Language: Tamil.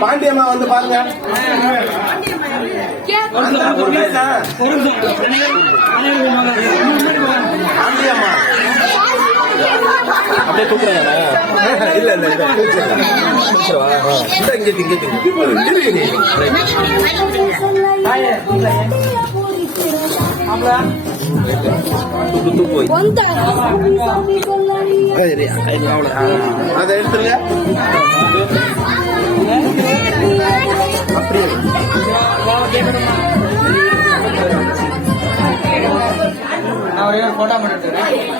பாண்டியம்மா வந்து பாருங்க. பாண்டியம்மா அப்படியே தூக்குறாங்க. இல்ல இல்ல அதை எடுத்துருங்க. அப்படியே நான் ஒரே ஒரு போட்டோ பண்ணிட்டு